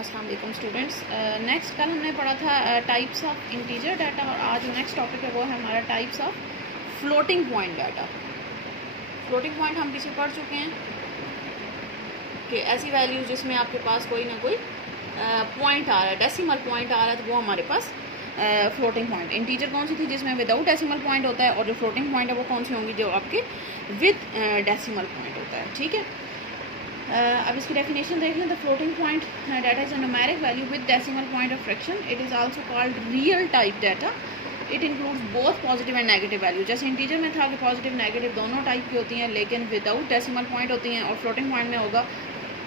अस्सलाम वालेकुम students. Next कल हमने पढ़ा था टाइप्स ऑफ इंटीजर डाटा और आज जो नेक्स्ट टॉपिक है वो है हमारा types of floating point data. Floating point हम पीछे पढ़ चुके हैं कि ऐसी वैल्यूज जिसमें आपके पास कोई ना कोई पॉइंट आ रहा है, डेसिमल पॉइंट आ रहा है, तो वो हमारे पास फ्लोटिंग पॉइंट। इंटीजर कौन सी थी जिसमें विदाउट डेसिमल पॉइंट होता है, और जो फ्लोटिंग पॉइंट है वो कौन सी होंगी जो आपके विद डेसिमल पॉइंट होता है। ठीक है, अब इसकी डेफिनेशन देख लें। The floating point data is a numeric value with decimal point of fraction. It is also called real type data. It includes both positive and negative value. जैसे integer में था कि पॉजिटिव नेगेटिव दोनों type की होती हैं, लेकिन without decimal point होती हैं, और फ्लोटिंग पॉइंट में होगा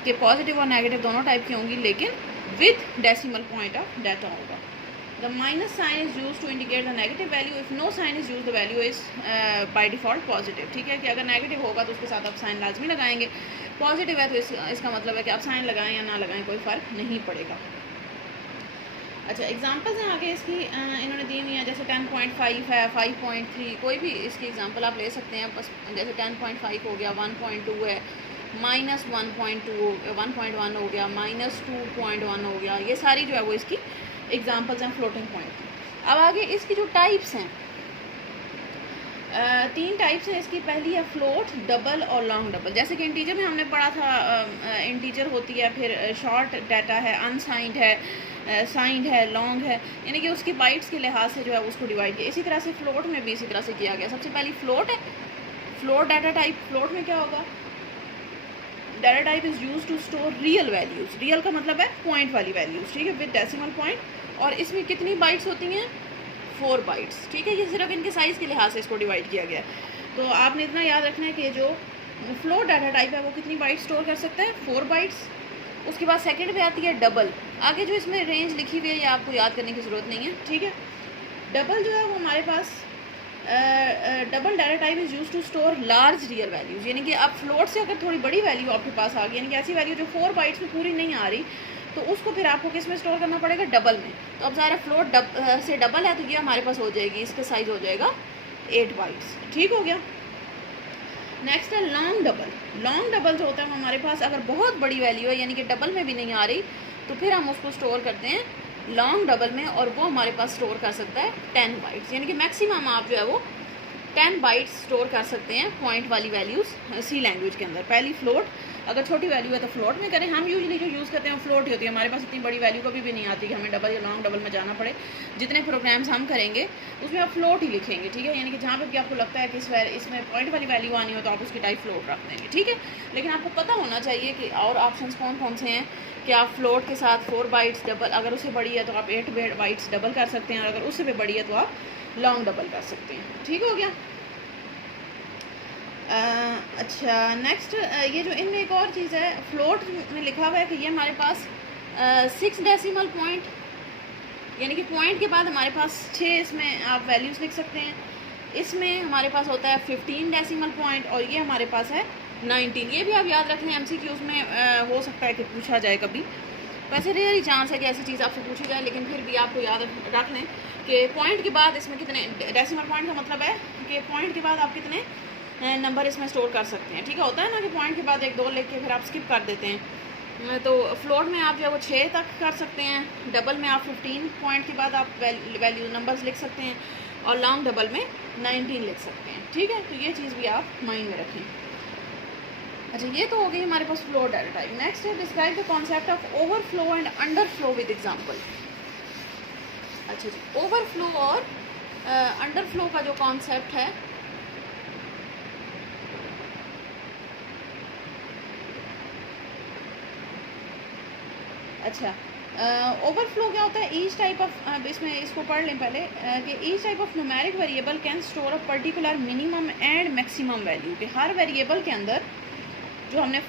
कि पॉजिटिव और नेगेटिव दोनों टाइप की होंगी, लेकिन with decimal point of data होगा। The minus sign is used to indicate the negative value. If no sign is used, the value is by default positive. ठीक है, कि अगर नेगेटिव होगा तो उसके साथ आप साइन लाजमी लगाएंगे, पॉजिटिव है तो इसका मतलब है कि आप साइन लगाएं या ना लगाएं कोई फ़र्क नहीं पड़ेगा। अच्छा, एग्जांपल्स हैं आगे इसकी इन्होंने दी हुई हैं। जैसे 10.5 है, 5.3, कोई भी इसकी एग्जांपल आप ले सकते हैं। बस जैसे 10.5 हो गया, 1.2 है, -1.2 1.1 हो गया, -2.1 हो गया। ये सारी जो है वो इसकी एग्जाम्पल्स हैं फ्लोटिंग पॉइंट की। अब आगे इसकी जो टाइप्स हैं, 3 टाइप्स हैं इसकी। पहली है फ्लोट, डबल और लॉन्ग डबल। जैसे कि इंटीजर में हमने पढ़ा था, इंटीजर होती है, फिर शॉर्ट डाटा है, अनसाइंड है, साइंड है, लॉन्ग है, यानी कि उसकी बाइट्स के लिहाज से जो है उसको डिवाइड किया। इसी तरह से फ्लोट में भी इसी तरह से किया गया। सबसे पहली फ्लोट है, फ्लोट डाटा टाइप। फ्लोट में क्या होगा, data type is use to store real values. Real का मतलब है पॉइंट वाली वैल्यूज़, ठीक है, विद डेसिमल पॉइंट। और इसमें कितनी बाइट्स होती हैं, 4 बाइट्स। ठीक है, ये सिर्फ इनके साइज़ के लिहाज से इसको डिवाइड किया गया है। तो आपने इतना याद रखना है कि जो फ्लोट डाटा टाइप है वो कितनी बाइट स्टोर कर सकता है, 4 बाइट्स। उसके बाद सेकंड पे आती है डबल। आगे जो इसमें रेंज लिखी हुई है ये आपको याद करने की ज़रूरत नहीं है। ठीक है, डबल जो है वो हमारे पास double data type is use to store large real values. यानी कि अब फ्लोट से अगर थोड़ी बड़ी वैल्यू आपके पास आ गई, यानी कि ऐसी वैल्यू जो 4 बाइट्स में पूरी नहीं आ रही, तो उसको फिर आपको किस में स्टोर करना पड़ेगा, डबल में। तो अब ज़रा फ्लोट से डबल है तो ये हमारे पास हो जाएगी, इसका साइज़ हो जाएगा 8 बाइट्स। ठीक हो गया। नेक्स्ट है लॉन्ग डबल। लॉन्ग डबल जो होता है हमारे पास अगर बहुत बड़ी वैल्यू है, यानी कि डबल में भी नहीं आ रही, तो फिर हम उसको स्टोर करते हैं लॉन्ग डबल में, और वो हमारे पास स्टोर कर सकता है 10 बाइट्स। यानी कि मैक्सिमम आप जो है वो 10 बाइट्स स्टोर कर सकते हैं पॉइंट वाली वैल्यूज़ सी लैंग्वेज के अंदर। पहली फ्लोट, अगर छोटी वैल्यू है तो फ्लोट में करें। हम यूजुअली जो यूज़ करते हैं फ्लोट ही होती है। हमारे पास इतनी बड़ी वैल्यू कभी भी नहीं आती कि हमें डबल या लॉन्ग डबल में जाना पड़े। जितने प्रोग्राम्स हम करेंगे उसमें आप फ्लोट ही लिखेंगे। ठीक है, यानी कि जहाँ पर भी आपको लगता है कि इसमें पॉइंट वाली वैल्यू आनी हो तो आप उसकी टाइप फ्लोट रख देंगे। ठीक है, लेकिन आपको पता होना चाहिए कि और ऑप्शंस कौन कौन से हैं कि आप फ्लोट के साथ 4 बाइट्स डबल, अगर उससे बड़ी है तो आप 8 बाइट्स डबल कर सकते हैं, और अगर उससे भी बड़ी है तो आप लॉन्ग डबल कर सकते हैं। ठीक हो गया। अच्छा, नेक्स्ट ये जो इनमें एक और चीज़ है, फ्लोट में लिखा हुआ है कि ये हमारे पास 6 डेसिमल पॉइंट, यानी कि पॉइंट के बाद हमारे पास 6 इसमें आप वैल्यूज़ लिख सकते हैं। इसमें हमारे पास होता है 15 डेसिमल पॉइंट, और ये हमारे पास है 19। ये भी आप याद रख लें, MCQs में हो सकता है कि पूछा जाए कभी। वैसे रेयर ही चांस है कि ऐसी चीज़ आपसे पूछी जाए, लेकिन फिर भी आपको याद रख लें कि पॉइंट के बाद इसमें कितने डेसिमल पॉइंट का मतलब है कि पॉइंट के बाद आप कितने नंबर इसमें स्टोर कर सकते हैं। ठीक है, होता है ना कि पॉइंट के बाद 1 2 लिख के फिर आप स्किप कर देते हैं। तो फ्लोट में आप जो है वो 6 तक कर सकते हैं, डबल में आप 15 पॉइंट के बाद आप वैल्यू नंबर्स लिख सकते हैं, और लॉन्ग डबल में 19 लिख सकते हैं। ठीक है, तो ये चीज़ भी आप माइंड में रखें। अच्छा, ये तो हो गई हमारे पास फ्लोट डाटा टाइप। नेक्स्ट है describe the concept of overflow and underflow with example. अच्छा जी, ओवरफ्लो और अंडरफ्लो का जो कॉन्सेप्ट है, अच्छा, ओवरफ्लो क्या होता है, ईच टाइप ऑफ, इसमें इसको पढ़ लें पहले कि each type of numeric variable can store a particular minimum and maximum value. कि हर वेरिएबल के अंदर जो हमने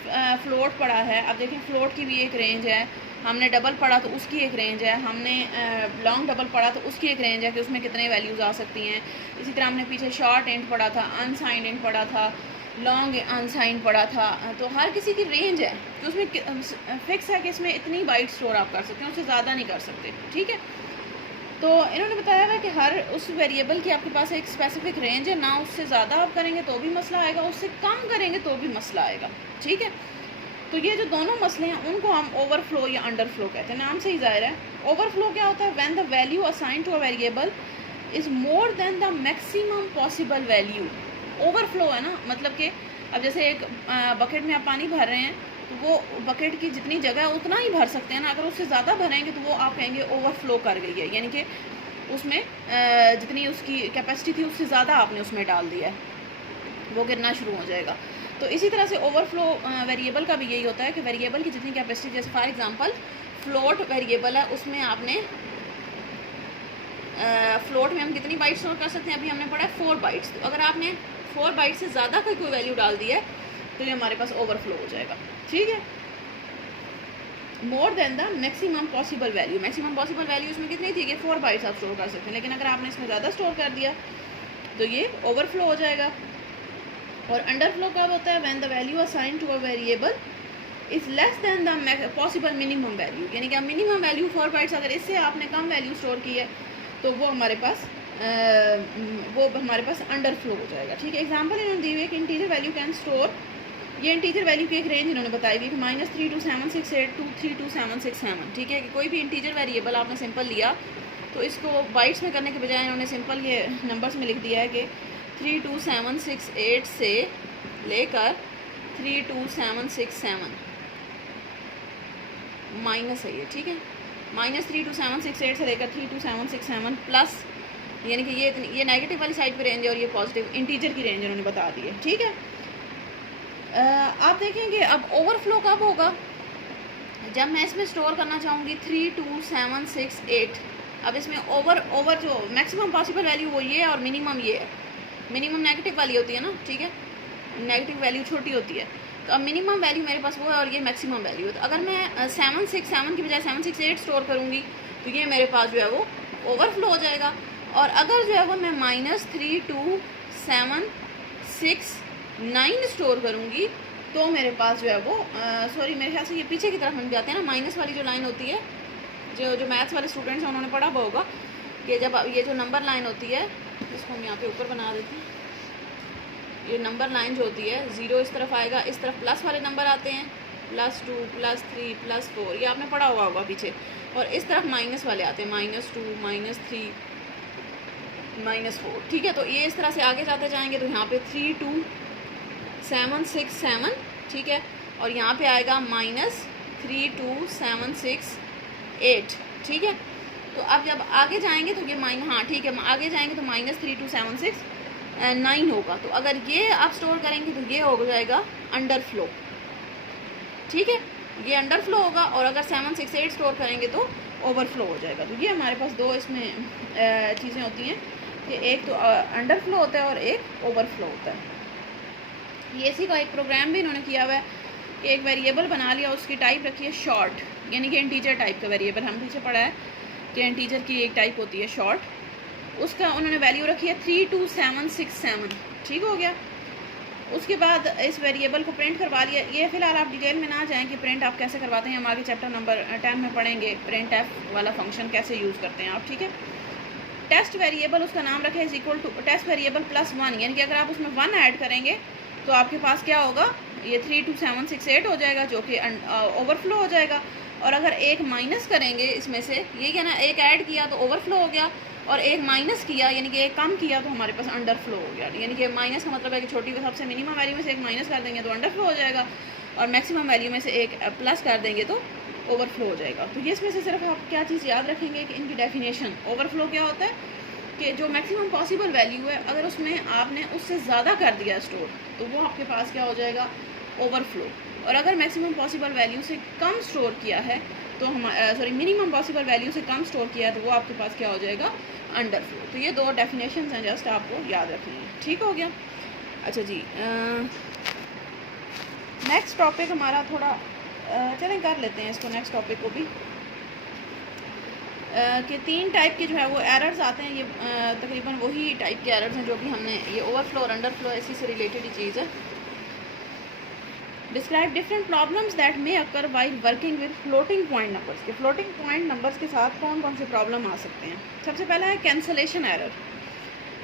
फ्लोट पढ़ा है, अब देखें फ्लोट की भी एक रेंज है, हमने डबल पढ़ा तो उसकी एक रेंज है, हमने लॉन्ग डबल पढ़ा तो उसकी एक रेंज है कि उसमें कितने वैल्यूज़ आ सकती हैं। इसी तरह हमने पीछे शॉर्ट इंट पढ़ा था, अनसाइंड इंट पढ़ा था, लॉन्ग अनसाइंड पढ़ा था। तो हर किसी की रेंज है कि उसमें फिक्स है कि इसमें इतनी बाइट स्टोर आप कर सकते हैं, उससे ज़्यादा नहीं कर सकते। ठीक है, तो इन्होंने बताया हुआ कि हर उस वेरिएबल की आपके पास एक स्पेसिफिक रेंज है, ना उससे ज़्यादा आप करेंगे तो भी मसला आएगा, उससे कम करेंगे तो भी मसला आएगा। ठीक है, तो ये जो दोनों मसले हैं उनको हम ओवरफ्लो या अंडरफ्लो कहते हैं, नाम से ही ज़ाहिर है। ओवरफ्लो क्या होता है? When the value assign to a variable is more than the maximum possible value. Overflow है ना, मतलब कि अब जैसे एक बकेट में आप पानी भर रहे हैं तो वो बकेट की जितनी जगह है उतना ही भर सकते हैं ना, अगर उससे ज़्यादा भरेंगे तो वो आप कहेंगे ओवरफ्लो कर गई है, यानी कि उसमें जितनी उसकी कैपेसिटी थी उससे ज़्यादा आपने उसमें डाल दिया है, वो गिरना शुरू हो जाएगा। तो इसी तरह से ओवरफ्लो वेरिएबल का भी यही होता है कि वेरिएबल की जितनी कैपेसिटी, जैसे फॉर एग्जांपल फ्लोट वेरिएबल है, उसमें आपने फ्लोट में हम कितनी बाइट्स स्टोर कर सकते हैं, अभी हमने पढ़ा 4 बाइट्स। तो अगर आपने 4 बाइट से ज़्यादा कोई वैल्यू डाल दी है तो ये हमारे पास ओवरफ्लो हो जाएगा, ठीक है। मोर than the maximum possible value, maximum possible value इसमें कितनी थी कि 4 बाइट्स आप स्टोर कर सकते हैं, लेकिन अगर आपने इसमें ज़्यादा स्टोर कर दिया तो ये ओवरफ्लो हो जाएगा। और अंडरफ्लो कब होता है? When the value assign to a variable is less than the possible minimum value, यानी कि मिनिमम वैल्यू 4 बाइट्स, अगर इससे आपने कम वैल्यू स्टोर की है तो वो हमारे पास अंडरफ्लो हो जाएगा, ठीक है। एग्जाम्पल इन्होंने दी हुई है कि इंटीजर वैल्यू कैन स्टोर, ये इंटीजर वैल्यू की एक रेंज इन्होंने बताई हुई कि -32768 to 32767, ठीक है। कि कोई भी इंटीजर वेरिएबल आपने सिंपल लिया तो इसको बाइट्स में करने के बजाय इन्होंने सिंपल ये नंबर्स में लिख दिया है कि 32768 से लेकर 32767 माइनस है ये, ठीक है। -32768 से लेकर 32767 प्लस, यानी कि ये नेगेटिव वाली साइड पे रेंज है और ये पॉजिटिव इंटीजर की रेंज उन्होंने बता दी है, ठीक है। आप देखेंगे अब ओवरफ्लो कब होगा? जब मैं इसमें स्टोर करना चाहूँगी 32768। अब इसमें ओवर जो मैक्सिमम पॉसिबल वैल्यू वो ये है और मिनिमम ये है। मिनिमम नेगेटिव वाली होती है ना, ठीक है, नेगेटिव वैल्यू छोटी होती है। तो अब मिनिमम वैल्यू मेरे पास वो है और ये मैक्सिमम वैल्यू है। तो अगर मैं 767 की बजाय 768 स्टोर करूँगी तो ये मेरे पास जो है वो ओवरफ्लो हो जाएगा। और अगर जो है वो मैं -32769 स्टोर करूँगी तो मेरे पास जो है वो सॉरी मेरे ख्याल से ये पीछे की तरफ हम जाते हैं ना, माइनस वाली जो लाइन होती है, जो मैथ्स वाले स्टूडेंट्स हैं उन्होंने पढ़ा होगा कि जब ये जो नंबर लाइन होती है, इसको हम यहाँ पे ऊपर बना देते हैं, ये नंबर लाइन जो होती है 0 इस तरफ आएगा, इस तरफ प्लस वाले नंबर आते हैं, +2 +3 +4, ये आपने पढ़ा हुआ होगा पीछे, और इस तरफ माइनस वाले आते हैं, -2 -3 -4, ठीक है। तो ये इस तरह से आगे जाते जाएंगे तो यहाँ पे 32767, ठीक है, और यहाँ पे आएगा -32768, ठीक है। तो अब जब आगे जाएंगे तो ये ठीक है, आगे जाएंगे तो -32769 होगा। तो अगर ये आप स्टोर करेंगे तो ये हो जाएगा अंडरफ्लो, ठीक है, ये अंडरफ्लो होगा। और अगर 768 स्टोर करेंगे तो ओवरफ्लो हो जाएगा। तो ये हमारे पास दो इसमें चीज़ें होती हैं कि एक तो अंडरफ्लो होता है और एक ओवरफ्लो होता है। ये इसी का एक प्रोग्राम भी इन्होंने किया हुआ है कि एक वेरिएबल बना लिया, उसकी टाइप रखी है शॉर्ट, यानी कि इंटीजर टाइप का वेरिएबल। हम पीछे पढ़ा है कि इंटीजर की एक टाइप होती है शॉर्ट, उसका उन्होंने वैल्यू रखी है 32767, ठीक हो गया। उसके बाद इस वेरिएबल को प्रिंट करवा लिया। ये फ़िलहाल आप डिटेल में ना जाएं कि प्रिंट आप कैसे करवाते हैं, हम आगे चैप्टर नंबर 10 में पढ़ेंगे प्रिंट एफ वाला फंक्शन कैसे यूज़ करते हैं आप, ठीक है। टेस्ट वेरिएबल उसका नाम रखें is equal to test variable +1, यानी कि अगर आप उसमें 1 ऐड करेंगे तो आपके पास क्या होगा, ये 32768 हो जाएगा जो कि ओवरफ्लो हो जाएगा। और अगर एक माइनस करेंगे इसमें से, ये क्या ना, एक ऐड किया तो ओवरफ्लो हो गया और एक माइनस किया यानी कि एक कम किया तो हमारे पास अंडरफ्लो हो गया। यानी कि माइनस का मतलब है कि छोटी सबसे मिनिमम वैल्यू में से एक माइनस कर देंगे तो अंडरफ्लो हो जाएगा और मैक्सिमम वैल्यू में से एक प्लस कर देंगे तो ओवरफ्लो हो जाएगा। तो ये इसमें से सिर्फ आप क्या चीज़ याद रखेंगे कि इनकी डेफिनेशन, ओवरफ्लो क्या होता है कि जो मैक्सिमम पॉसिबल वैल्यू है अगर उसमें आपने उससे ज़्यादा कर दिया स्टोर तो वो आपके पास क्या हो जाएगा, ओवरफ्लो। और अगर मैक्सिमम पॉसिबल वैल्यू से कम स्टोर किया है तो मिनिमम पॉसिबल वैल्यू से कम स्टोर किया है तो वो आपके पास क्या हो जाएगा, अंडरफ्लो। तो ये दो डेफिनेशन हैं, जस्ट आपको याद रखनी है, ठीक हो गया। अच्छा जी, नेक्स्ट टॉपिक हमारा थोड़ा चलें कर लेते हैं इसको, नेक्स्ट टॉपिक को भी कि 3 टाइप के जो है वो एरर्स आते हैं। ये तकरीबन वही टाइप के एरर्स हैं जो भी हमने, ये ओवरफ्लो और अंडरफ्लो इसी से रिलेटेड ही चीज़ है। Describe different problems that may occur while working with floating point numbers, के फ्लोटिंग पॉइंट नंबर्स के साथ कौन कौन से प्रॉब्लम आ सकते हैं। सबसे पहला है कैंसलेशन एरर।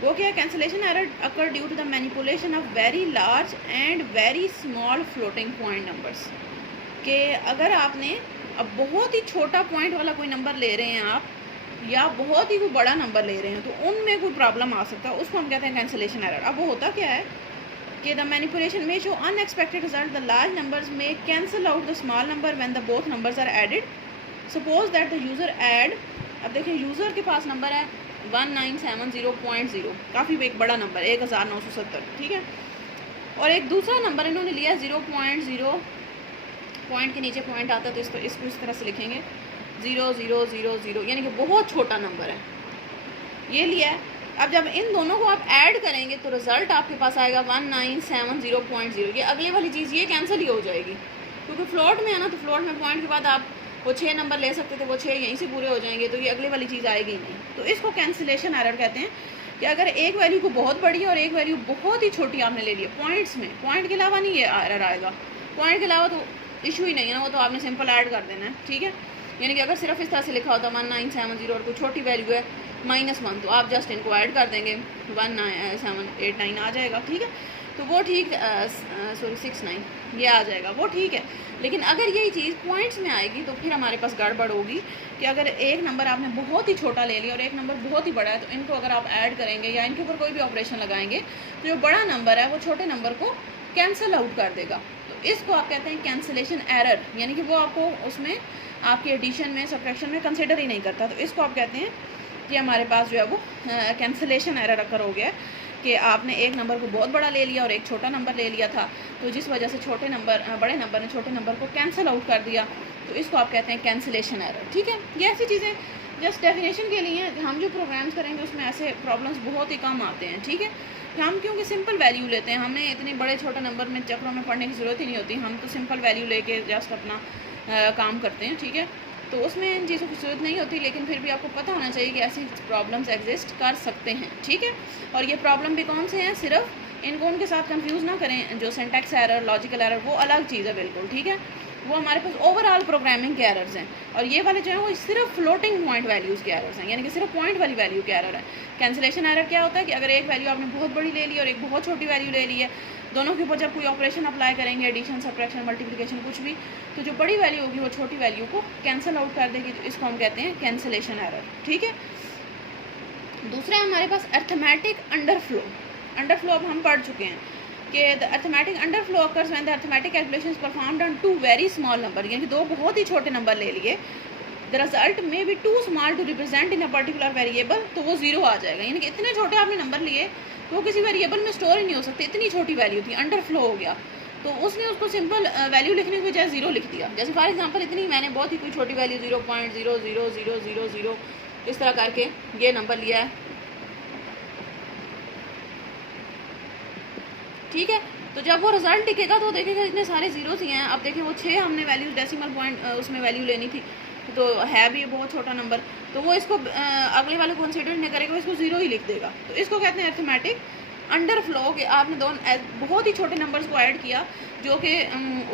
वो क्या है, cancellation error occur due to the manipulation of very large and very small floating point numbers. कि अगर आपने अब बहुत ही छोटा पॉइंट वाला कोई नंबर ले रहे हैं आप, या बहुत ही कोई बड़ा नंबर ले रहे हैं, तो उनमें कोई प्रॉब्लम आ सकता है, उसको हम कहते हैं कैंसिलेशन एरर। अब वो होता क्या है कि द मैनिपुलेशन में show unexpected result, the large numbers में cancel out the small number when the both numbers are added. Suppose that the user add, अब देखें यूज़र के पास नंबर है 1970.0, काफ़ी एक बड़ा नंबर 1970, ठीक है, और एक दूसरा नंबर इन्होंने लिया 0.0, पॉइंट के नीचे पॉइंट आता है तो इसको इस तरह से लिखेंगे 0000, यानी कि बहुत छोटा नंबर है, ये लिया है। अब जब इन दोनों को आप ऐड करेंगे तो रिज़ल्ट आपके पास आएगा 1970.0। ये अगले वाली चीज़ ये कैंसिल ही हो जाएगी, क्योंकि फ्लोट में है ना, तो फ्लोट में पॉइंट के बाद आप वो 6 नंबर ले सकते थे, वो 6 यहीं से पूरे हो जाएंगे, तो ये अगले वाली चीज़ आएगी ही नहीं। तो इसको कैंसिलेशन एरर कहते हैं कि अगर एक वैल्यू को बहुत बड़ी और एक वैल्यू बहुत ही छोटी आपने ले ली है पॉइंट्स में, पॉइंट के अलावा नहीं ये एरर आएगा, पॉइंट के अलावा तो इशू ही नहीं है ना, वो तो आपने सिंपल ऐड कर देना है, ठीक है। यानी कि अगर सिर्फ इस तरह से लिखा होता 1970 और कोई छोटी वैल्यू है -1, तो आप जस्ट इनको ऐड कर देंगे 1789 आ जाएगा, ठीक है। तो वो ठीक, 69 ये आ जाएगा, वो ठीक है। लेकिन अगर यही चीज़ पॉइंट्स में आएगी तो फिर हमारे पास गड़बड़ होगी कि अगर एक नंबर आपने बहुत ही छोटा ले लिया और एक नंबर बहुत ही बड़ा है, तो इनको अगर आप ऐड करेंगे या इनके ऊपर कोई भी ऑपरेशन लगाएंगे तो जो बड़ा नंबर है वो छोटे नंबर को कैंसिल आउट कर देगा। तो इसको आप कहते हैं कैंसिलेशन एरर, यानी कि वो आपको उसमें आपके एडिशन में सब्ट्रैक्शन में कंसिडर ही नहीं करता। तो इसको आप कहते हैं कि हमारे पास जो है वो कैंसिलेशन एरर अकर हो गया कि आपने एक नंबर को बहुत बड़ा ले लिया और एक छोटा नंबर ले लिया था, तो जिस वजह से बड़े नंबर ने छोटे नंबर को कैंसिल आउट कर दिया, तो इसको आप कहते हैं कैंसिलेशन एरर, ठीक है। ये ऐसी चीज़ें जस्ट डेफिनेशन के लिए हम जो प्रोग्राम्स करेंगे उसमें ऐसे प्रॉब्लम्स बहुत ही कम आते हैं, ठीक है। हम क्योंकि सिंपल वैल्यू लेते हैं, हमें इतने बड़े छोटे नंबर में चक्रों में पढ़ने की ज़रूरत ही नहीं होती, हम तो सिंपल वैल्यू लेके जस्ट अपना काम करते हैं, ठीक है। तो उसमें इन चीज़ों की ज़रूरत नहीं होती, लेकिन फिर भी आपको पता होना चाहिए कि ऐसी प्रॉब्लम्स एग्जिस्ट कर सकते हैं, ठीक है। और ये प्रॉब्लम भी कौन से हैं, सिर्फ इनको उनके साथ कंफ्यूज ना करें, जो सिंटैक्स एरर, लॉजिकल एरर वो अलग चीज़ है बिल्कुल, ठीक है। वो हमारे पास ओवरऑल प्रोग्रामिंग के एरर्स हैं, और ये वाले जो है वो सिर्फ फ्लोटिंग पॉइंट वैल्यूज़ के एरर्स हैं, यानी कि सिर्फ पॉइंट वाली वैल्यू के एरर है। कैंसिलेशन एरर क्या होता है कि अगर एक वैल्यू आपने बहुत बड़ी ले ली और एक बहुत छोटी वैल्यू ले ली है, दोनों के ऊपर जब कोई ऑपरेशन अप्लाई करेंगे, एडिशन, सब्ट्रैक्शन, मल्टीप्लिकेशन कुछ भी, तो जो बड़ी वैल्यू होगी वो छोटी वैल्यू को कैंसिल आउट कर देगी, तो इसको हम कहते हैं कैंसिलेशन एरर, ठीक है। दूसरा हमारे पास अर्थमेटिक अंडरफ्लो। अंडरफ्लो अब हम पढ़ चुके हैं कि the arithmetic underflow occurs when the arithmetic calculations performed on 2 very small number, यानी कि 2 बहुत ही छोटे नंबर ले लिए, द रिजल्ट में be too small to represent in a particular variable, तो वो 0 आ जाएगा। यानी कि इतने छोटे आपने नंबर लिए तो वो किसी वेरिएबल में स्टोर ही नहीं हो सकते, इतनी छोटी वैल्यू थी, अंडरफ्लो हो गया, तो उसने उसको सिंपल वैल्यू लिखने की बजाय 0 लिख दिया। जैसे फॉर एग्जांपल इतनी मैंने बहुत ही कोई छोटी वैल्यू 0.00000 इस तरह करके ये नंबर लिया है, ठीक है। तो जब वो रिजल्ट लिखेगा तो देखेगा इतने सारे जीरोस ही हैं। अब देखिए वो 6 हमने वैल्यू डेसिमल पॉइंट उसमें वैल्यू लेनी थी, तो है भी बहुत छोटा नंबर, तो वो इसको अगले वाले को कंसिडर नहीं करेगा, इसको 0 ही लिख देगा। तो इसको कहते हैं अर्थमेटिक अंडरफ्लो, कि आपने बहुत ही छोटे नंबर्स को ऐड किया जो कि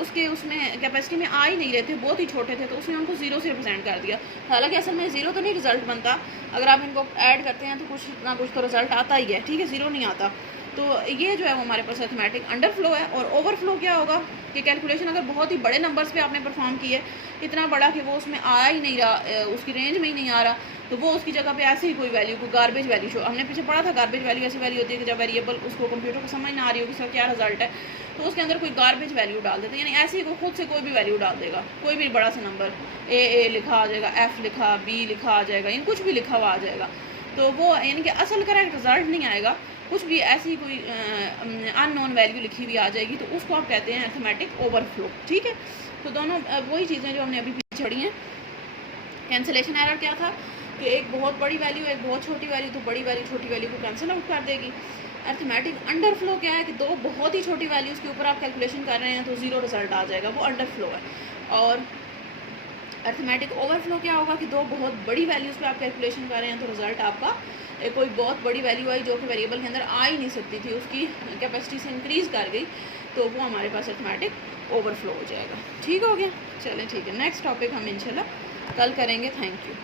उसके उसमें कैपेसिटी में आ ही नहीं रहे थे, बहुत ही छोटे थे, तो उसने उनको 0 से रिप्रेजेंट कर दिया। हालांकि असल में 0 तो नहीं रिजल्ट बनता, अगर आप इनको ऐड करते हैं तो कुछ ना कुछ तो रिजल्ट आता ही है, ठीक है, 0 नहीं आता। तो ये जो है वो हमारे पास अर्थमेटिक अंडरफ्लो है। और ओवरफ्लो क्या होगा कि कैलकुलेशन अगर बहुत ही बड़े नंबर्स पे आपने परफॉर्म की है, इतना बड़ा कि वो उसमें आ ही नहीं रहा, उसकी रेंज में ही नहीं आ रहा, तो वो उसकी जगह पे ऐसे ही कोई वैल्यू को गार्बेज वैल्यू शो, हमने पीछे पढ़ा था गार्बेज वैल्यू ऐसी वैल्यू होती है कि जब वेरिएबल उसको कंप्यूटर को समझ ना आ रही हो कि इसका क्या रिजल्ट है, तो उसके अंदर कोई गार्बेज वैल्यू डाल देते हैं, यानी ऐसे ही वो खुद से कोई भी वैल्यू डाल देगा, कोई भी बड़ा सा नंबर ए लिखा आ जाएगा, एफ लिखा, बी लिखा आ जाएगा, इन कुछ भी लिखा हुआ आ जाएगा, तो वो यानी कि असल करेक्ट रिजल्ट नहीं आएगा, कुछ भी ऐसी कोई अननोन वैल्यू लिखी हुई आ जाएगी, तो उसको आप कहते हैं अर्थमेटिक ओवरफ्लो, ठीक है। तो दोनों वही चीज़ें जो हमने अभी पीछे छोड़ी हैं। कैंसिलेशन एरर क्या था कि एक बहुत बड़ी वैल्यू, एक बहुत छोटी वैल्यू, तो बड़ी वैल्यू छोटी वैल्यू को कैंसिल आउट कर देगी। अर्थमेटिक अंडरफ्लो क्या है कि 2 बहुत ही छोटी वैल्यूज़ के ऊपर आप कैलकुलेशन कर रहे हैं तो 0 रिजल्ट आ जाएगा, वो अंडरफ्लो है। और अर्थमेटिक ओवरफ्लो क्या होगा कि 2 बहुत बड़ी वैल्यूज़ पे आप कैलकुलेशन कर रहे हैं तो रिजल्ट आपका कोई बहुत बड़ी वैल्यू आई जो कि वेरिएबल के अंदर आ ही नहीं सकती थी, उसकी कैपेसिटी से इंक्रीज़ कर गई, तो वो हमारे पास अर्थमेटिक ओवरफ्लो हो जाएगा। ठीक हो गया, चलें ठीक है। नेक्स्ट टॉपिक हम इंशाल्लाह कल करेंगे। Thank you.